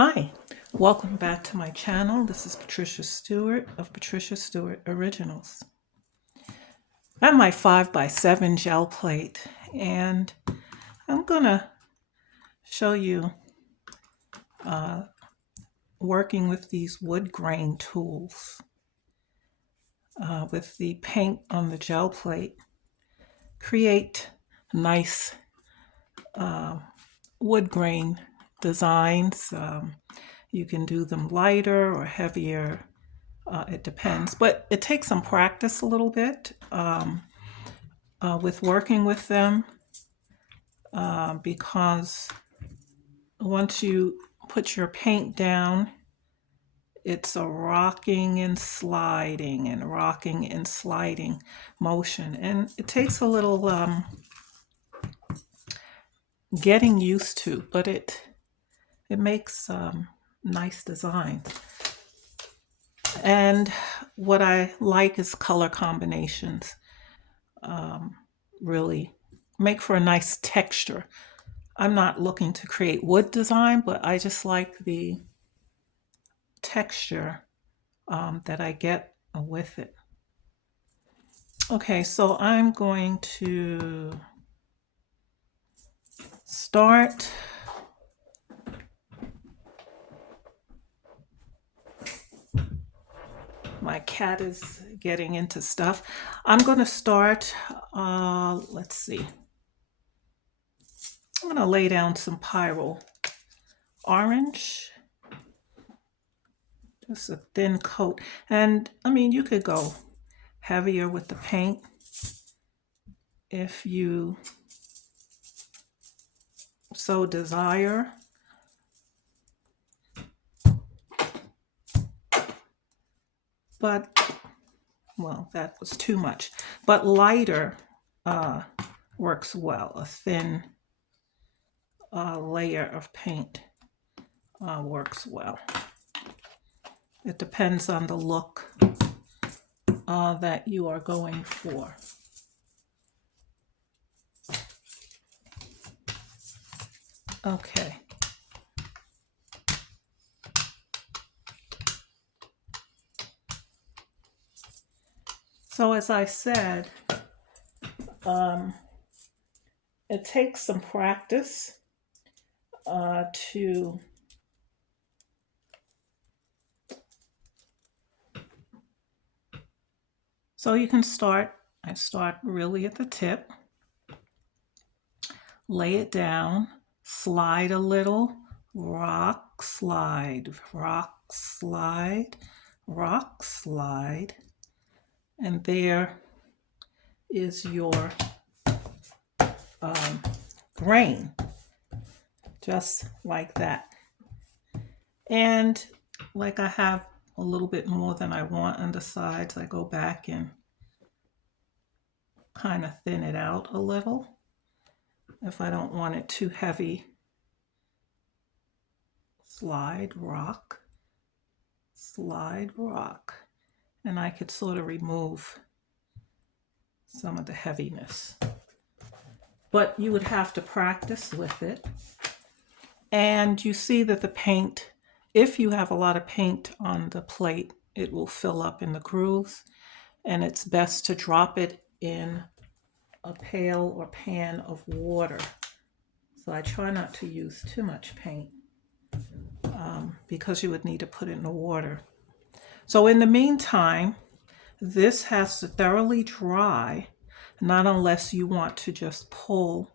Hi, welcome back to my channel. This is Patricia Stuart of Patricia Stuart Originals. I have my 5x7 gel plate and I'm gonna show you working with these wood grain tools with the paint on the gel plate. Create nice wood grain designs. You can do them lighter or heavier. It depends, but it takes some practice a little bit with working with them because once you put your paint down, it's a rocking and sliding and rocking and sliding motion, and it takes a little getting used to, but it makes nice designs. And what I like is color combinations. Really make for a nice texture. I'm not looking to create wood design, but I just like the texture that I get with it. Okay, so I'm going to start my cat is getting into stuff. I'm going to start, let's see. I'm going to lay down some Pyro Orange, just a thin coat. And I mean, you could go heavier with the paint if you so desire. But, well, that was too much. But lighter works well. A thin layer of paint works well. It depends on the look that you are going for. Okay. So as I said, it takes some practice to so you can start. I start really at the tip, lay it down, slide a little, rock, slide, rock, slide, rock, slide, and there is your grain, just like that. And like I have a little bit more than I want on the sides, I go back and kind of thin it out a little if I don't want it too heavy. Slide, rock, slide, rock. And I could sort of remove some of the heaviness. But you would have to practice with it. And you see that the paint, if you have a lot of paint on the plate, it will fill up in the grooves. And it's best to drop it in a pail or pan of water. So I try not to use too much paint because you would need to put it in the water. So in the meantime, this has to thoroughly dry, not unless you want to just pull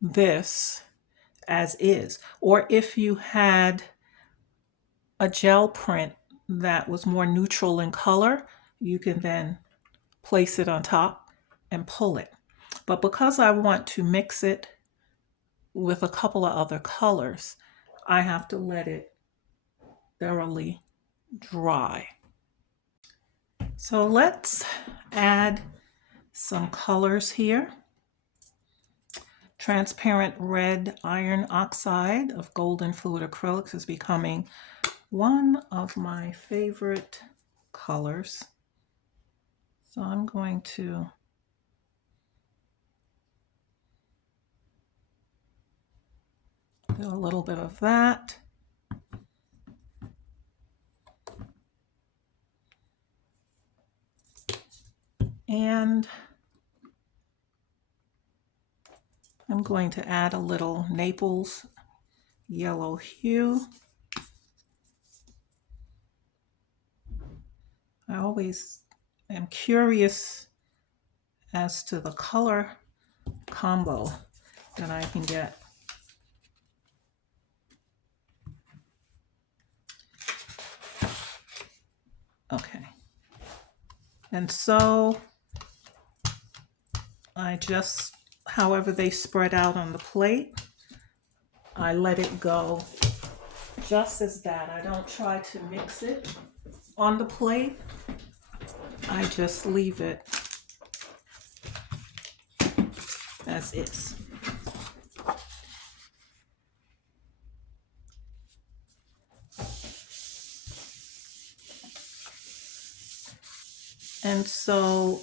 this as is. Or if you had a gel print that was more neutral in color, you can then place it on top and pull it. But because I want to mix it with a couple of other colors, I have to let it thoroughly dry. So let's add some colors here. Transparent red iron oxide of golden fluid acrylics is becoming one of my favorite colors. So I'm going to do a little bit of that. And I'm going to add a little Naples yellow hue. I always am curious as to the color combo that I can get. Okay. And so I just, however they spread out on the plate, I let it go just as that. I don't try to mix it on the plate. I just leave it as is. And so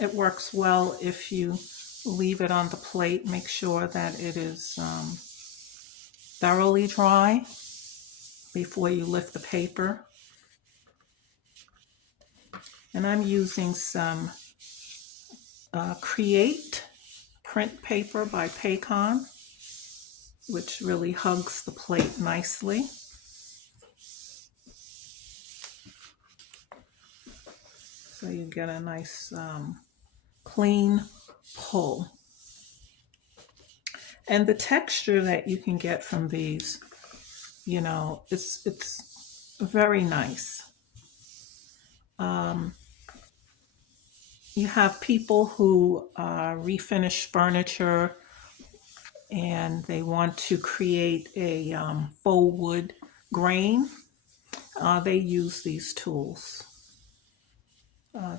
it works well if you leave it on the plate. Make sure that it is thoroughly dry before you lift the paper. And I'm using some Create print paper by Paycon, which really hugs the plate nicely. So you get a nice clean pull. And the texture that you can get from these, you know, it's very nice. You have people who refinish furniture and they want to create a faux wood grain. They use these tools.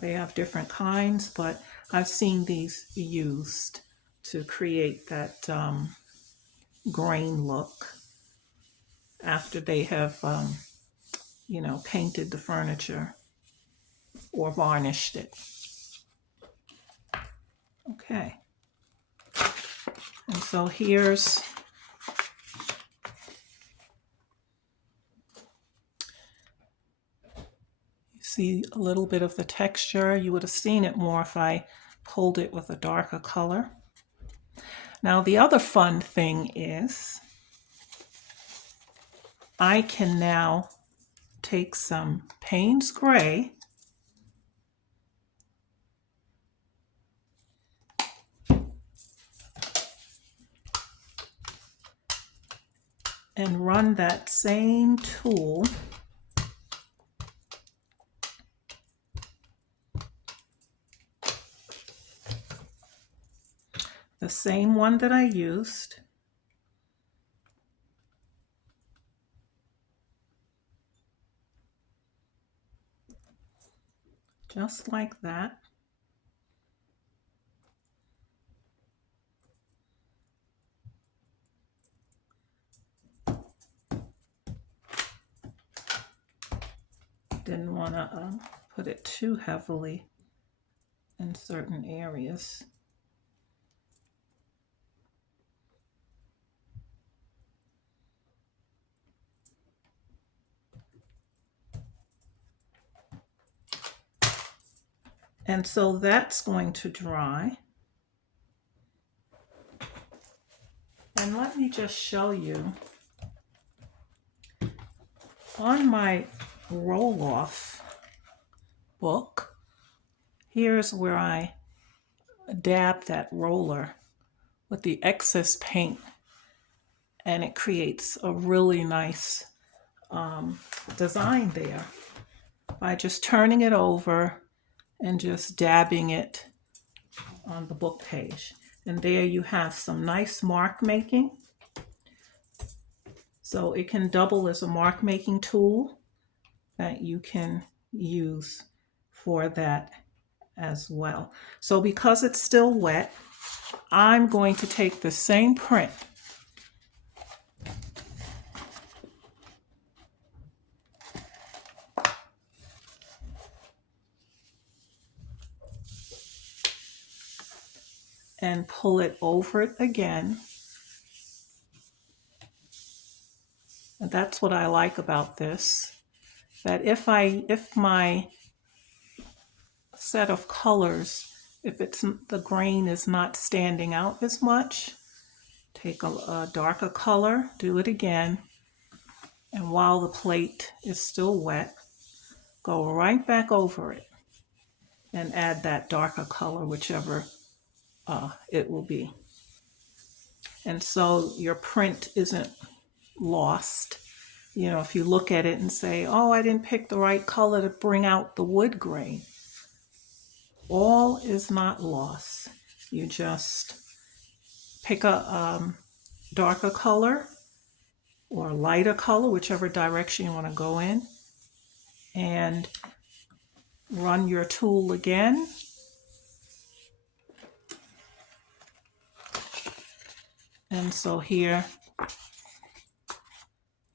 They have different kinds, but I've seen these used to create that grain look after they have, you know, painted the furniture or varnished it. Okay. And so here's see a little bit of the texture. You would have seen it more if I pulled it with a darker color. Now the other fun thing is I can now take some Payne's Gray and run that same tool the same one that I used, just like that. Didn't want to put it too heavily in certain areas. And so that's going to dry. And let me just show you on my roll-off book, here's where I dab that roller with the excess paint, and it creates a really nice design there by just turning it over and just dabbing it on the book page. And there you have some nice mark making. So it can double as a mark making tool that you can use for that as well. So because it's still wet, I'm going to take the same print and pull it over it again. And that's what I like about this. that if my set of colors, if it's the grain is not standing out as much, take a darker color, do it again, and while the plate is still wet, go right back over it and add that darker color, whichever it will be. And so your print isn't lost. You know, if you look at it and say, oh, I didn't pick the right color to bring out the wood grain, all is not lost. You just pick a darker color or a lighter color, whichever direction you want to go in, and run your tool again. And so here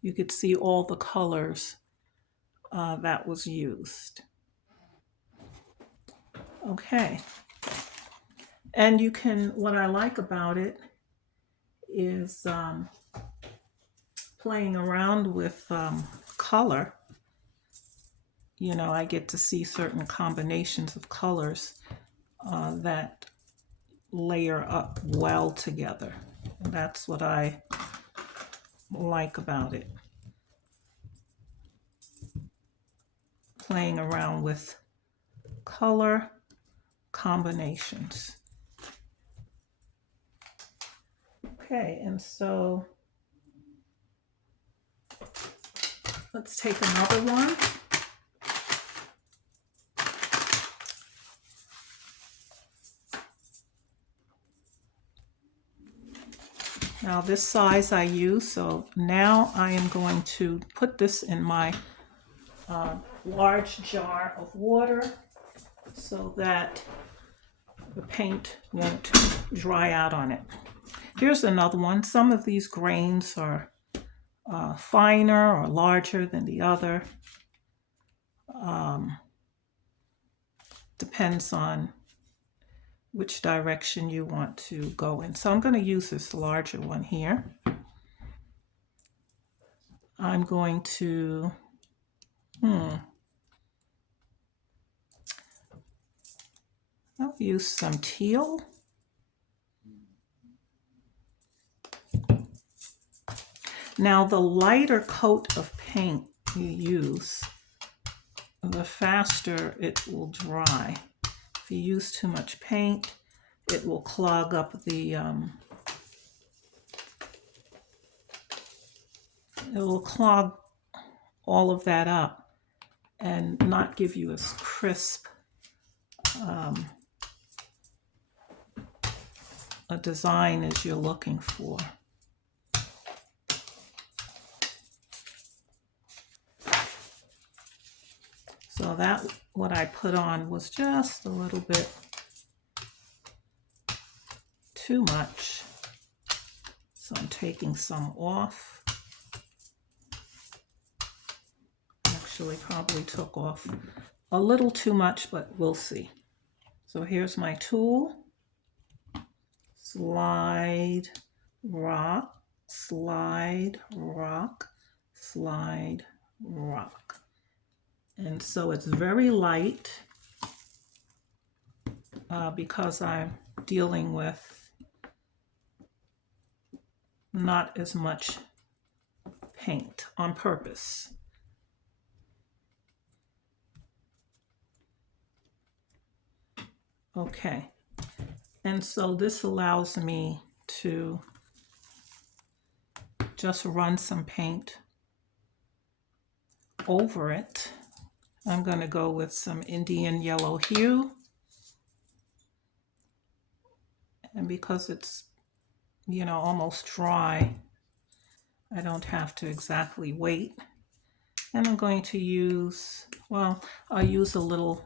you could see all the colors that was used. Okay. And you can, what I like about it is playing around with color. You know, I get to see certain combinations of colors that layer up well together. And that's what I like about it. Playing around with color combinations. Okay, and so let's take another one. Now this size I use, so now I am going to put this in my large jar of water so that the paint won't dry out on it. Here's another one. Some of these grains are finer or larger than the other. Depends on which direction you want to go in. So I'm going to use this larger one here. I'm going to, I'll use some teal. Now the lighter coat of paint you use, the faster it will dry. If you use too much paint, it will clog up the, it will clog all of that up and not give you as crisp a design as you're looking for. So that, what I put on was just a little bit too much. So I'm taking some off. Actually probably took off a little too much, but we'll see. So here's my tool. Slide, rock, slide, rock, slide, rock. And so it's very light because I'm dealing with not as much paint on purpose. Okay, and so this allows me to just run some paint over it. I'm going to go with some Indian yellow hue. And because it's, you know, almost dry, I don't have to exactly wait. And I'm going to use, well, I'll use a little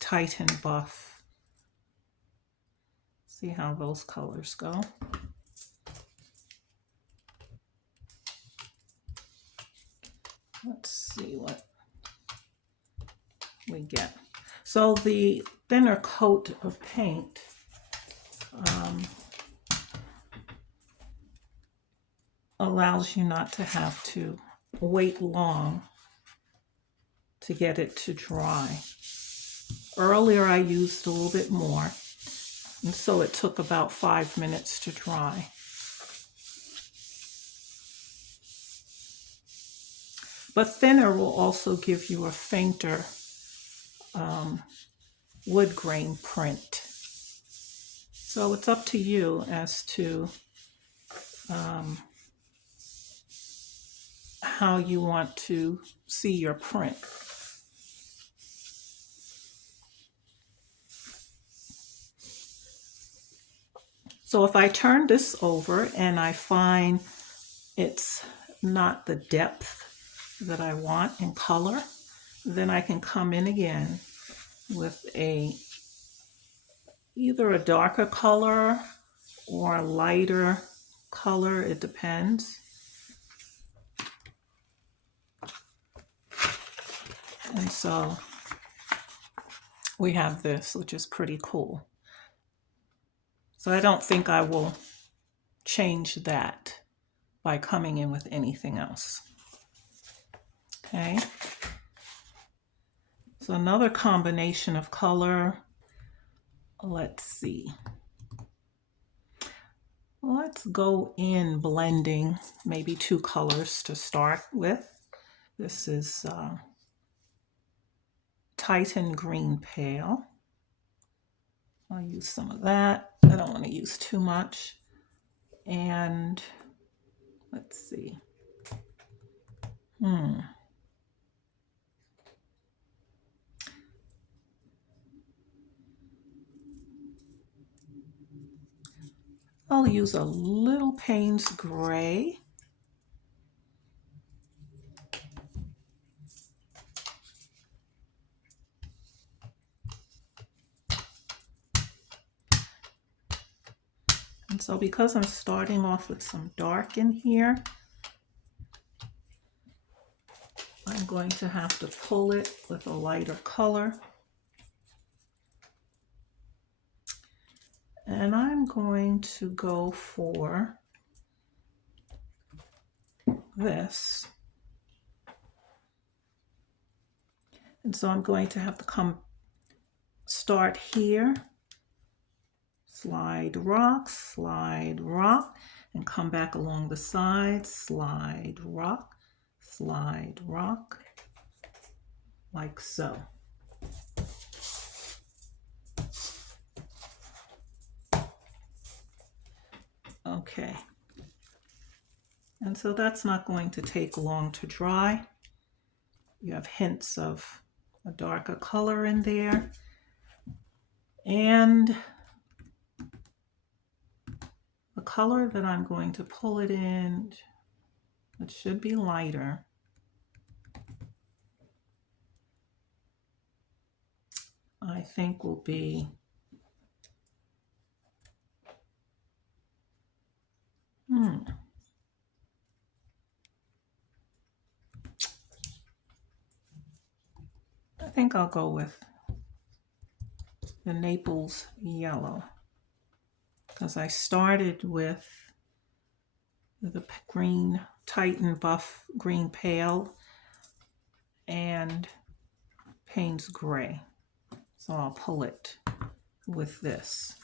Titan buff. See how those colors go. Let's see what we get. So the thinner coat of paint allows you not to have to wait long to get it to dry. Earlier I used a little bit more, and so it took about 5 minutes to dry. But thinner will also give you a fainter wood grain print. So it's up to you as to how you want to see your print. So if I turn this over and I find it's not the depth that I want in color, then I can come in again with either a darker color or a lighter color, it depends. And so we have this, which is pretty cool. So I don't think I will change that by coming in with anything else. Okay. So another combination of color, let's see. Let's go in blending maybe 2 colors to start with. This is Titan Green Pale. I'll use some of that. I don't want to use too much. And let's see. I'll use a little Payne's Gray. And so because I'm starting off with some dark in here, I'm going to have to pull it with a lighter color. And I'm going to go for this. And so I'm going to have to start here, slide rock, and come back along the side, slide rock, like so. Okay. And so that's not going to take long to dry. You have hints of a darker color in there. And the color that I'm going to pull it in, it should be lighter. I think will be I think I'll go with the Naples Yellow, because I started with the green Titan Buff Green Pale and Payne's Gray. So I'll pull it with this.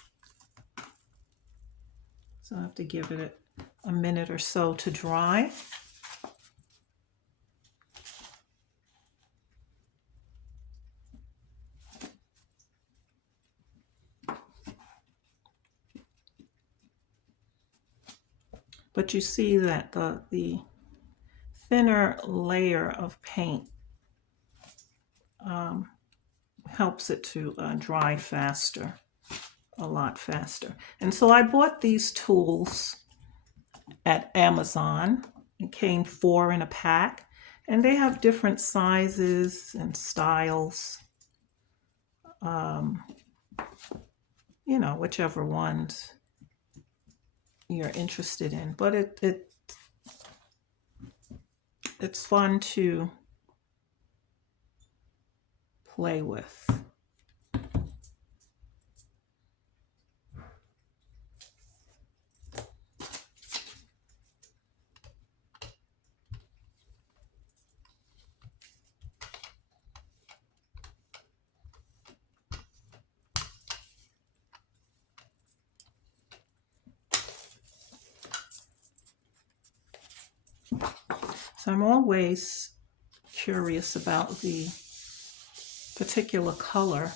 So I have to give it a minute or so to dry. But you see that the thinner layer of paint helps it to dry faster, a lot faster. And so I bought these tools at Amazon. It came 4 in a pack, and they have different sizes and styles. You know, whichever ones you're interested in, but it's fun to play with. So I'm always curious about the particular color,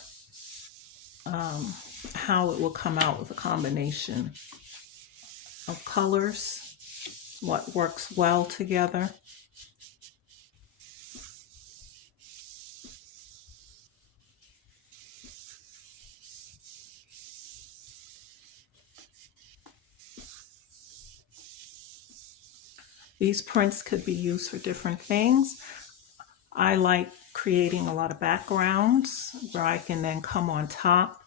how it will come out with a combination of colors, what works well together. These prints could be used for different things. I like creating a lot of backgrounds where I can then come on top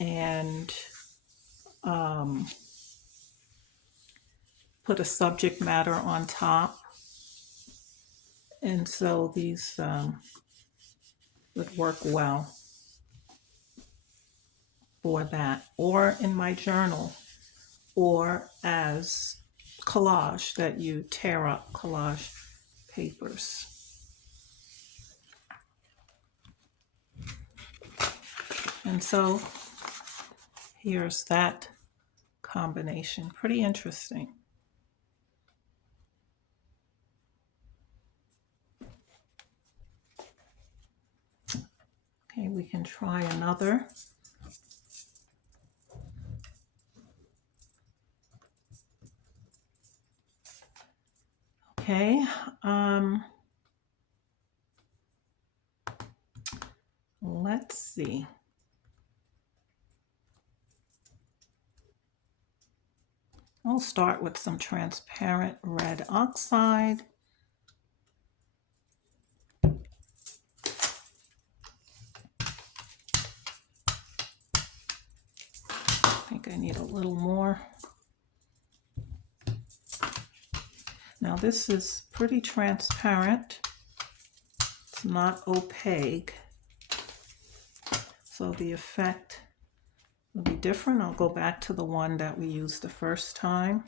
and put a subject matter on top. And so these would work well for that, or in my journal, or as collage that you tear up collage papers. And so here's that combination. Pretty interesting. Okay, we can try another. Okay, let's see. I'll start with some transparent red oxide. I think I need a little more. Now this is pretty transparent. It's not opaque. So the effect will be different. I'll go back to the one that we used the first time.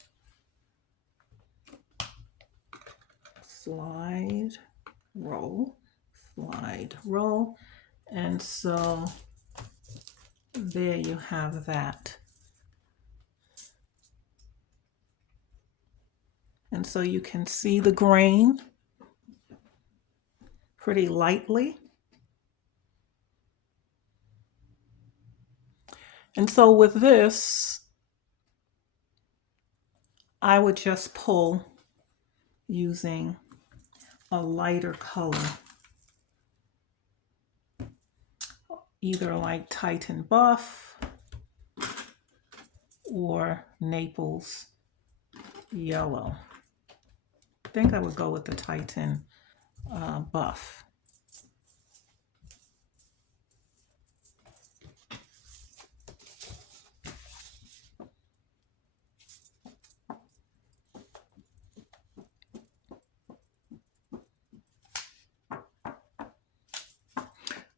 Slide, roll, slide, roll. And so there you have that. And so you can see the grain pretty lightly. And so with this, I would just pull using a lighter color, either like Titan Buff or Naples Yellow. I think I would go with the Titan Buff.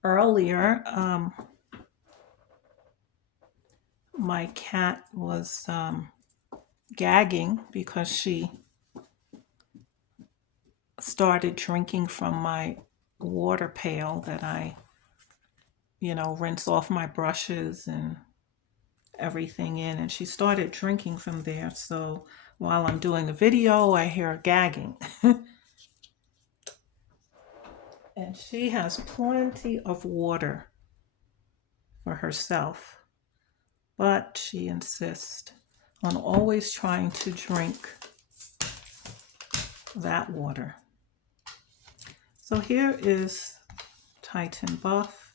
Earlier, my cat was gagging because she started drinking from my water pail that I, rinse off my brushes and everything in, and she started drinking from there. So while I'm doing a video, I hear her gagging. And she has plenty of water for herself, but she insists on always trying to drink that water. So here is Titan Buff,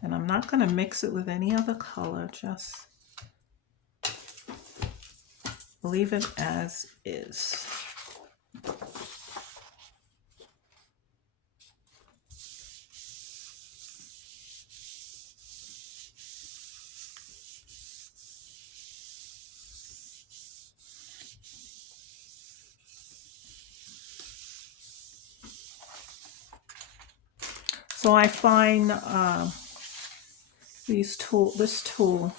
and I'm not going to mix it with any other color, just leave it as is. So I find this tool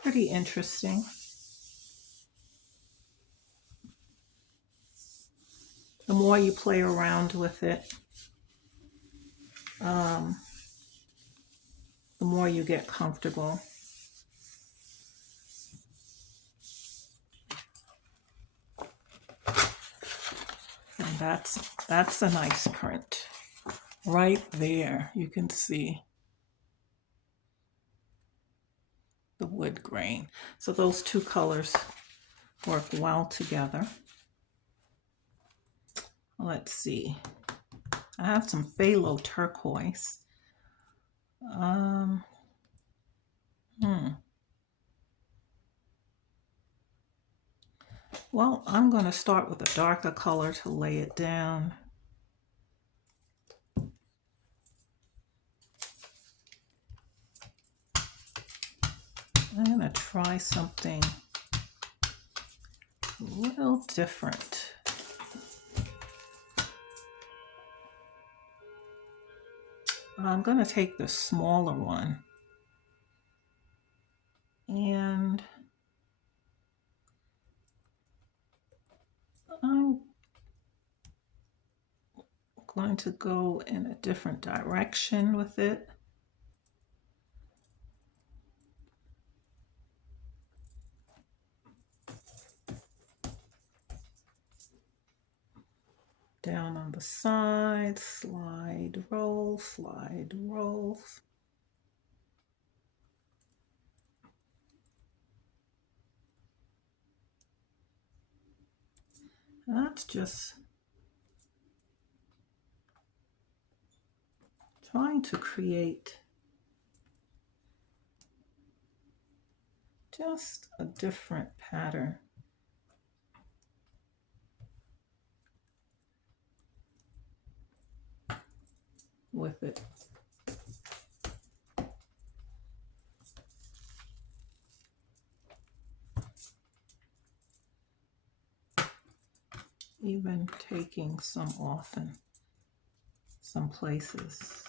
pretty interesting. The more you play around with it, the more you get comfortable. That's a nice print. Right there, you can see the wood grain. So those two colors work well together. Let's see. I have some phthalo turquoise. Well, I'm going to start with a darker color to lay it down. I'm going to try something a little different. I'm going to take the smaller one and I'm going to go in a different direction with it. Down on the side, slide, roll, slide, roll. And that's just trying to create just a different pattern. With it. Even taking some off in some places.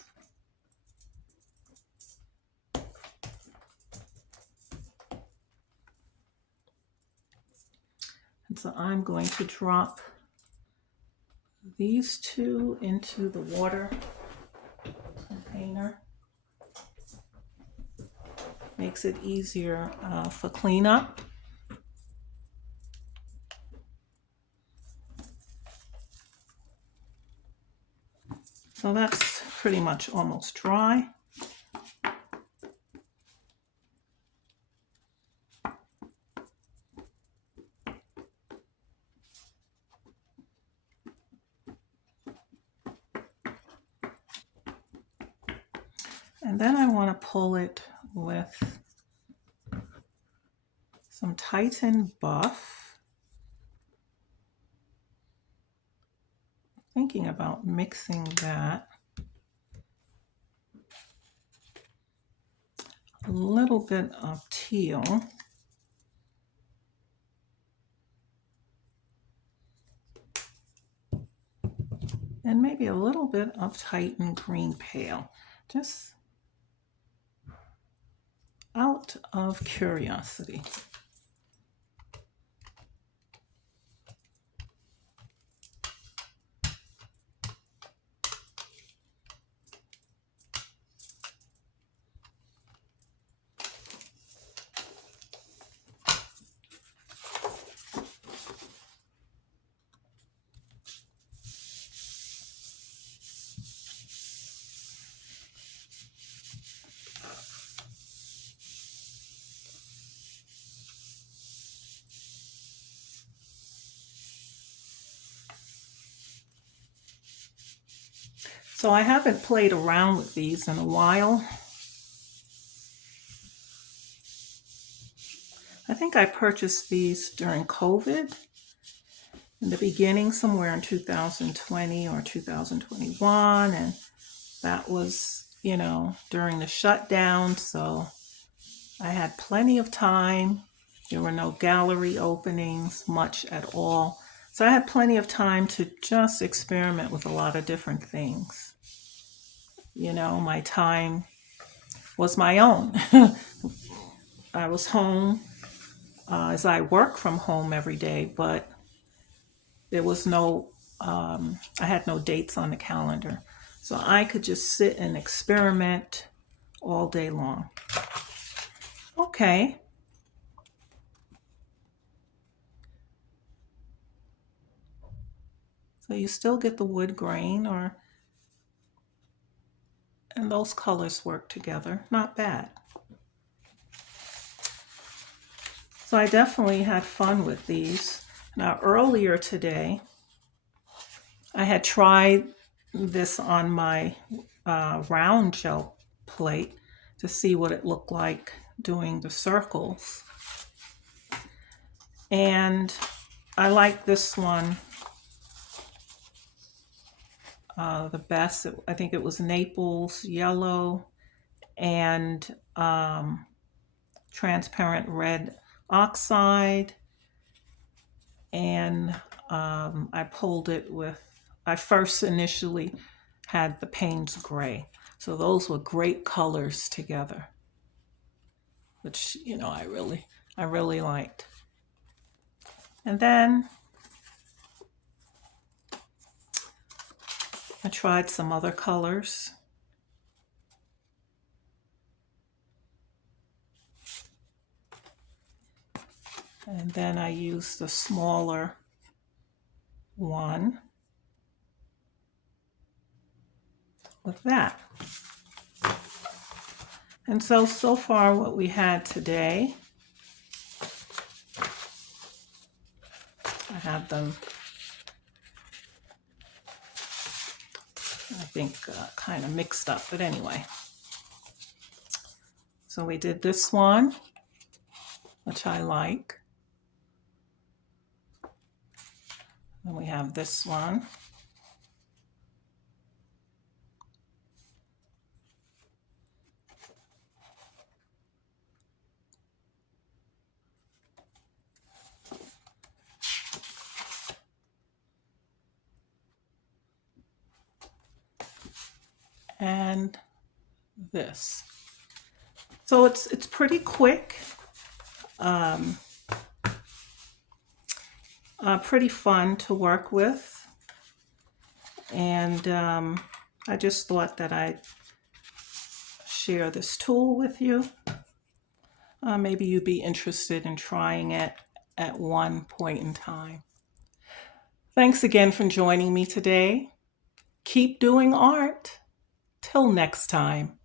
And so I'm going to drop these two into the water container. Makes it easier for cleanup. So that's pretty much almost dry. And then I want to pull it with some Titan Buff. Thinking about mixing that. A little bit of teal. And maybe a little bit of Titan Green Pale. Just out of curiosity. So I haven't played around with these in a while. I think I purchased these during COVID in the beginning, somewhere in 2020 or 2021. And that was, during the shutdown. So I had plenty of time. There were no gallery openings, much at all. So I had plenty of time to just experiment with a lot of different things. My time was my own. I was home as I work from home every day, but there was I had no dates on the calendar. So I could just sit and experiment all day long. Okay. So you still get the wood grain, and those colors work together. Not bad. So I definitely had fun with these. Now earlier today, I had tried this on my round gel plate to see what it looked like doing the circles. And I like this one the best. I think it was Naples yellow and transparent red oxide. And I pulled it with, I first initially had the Payne's gray. So those were great colors together, which, you know, I really liked. And then I tried some other colors. And then I used the smaller one with that. And so far what we had today, I have them, I think, kind of mixed up, but anyway. So we did this one, which I like. And we have this one. And this. So it's pretty quick, pretty fun to work with, and I just thought that I'd share this tool with you. Maybe you'd be interested in trying it at one point in time. Thanks again for joining me today. Keep doing art. Till next time.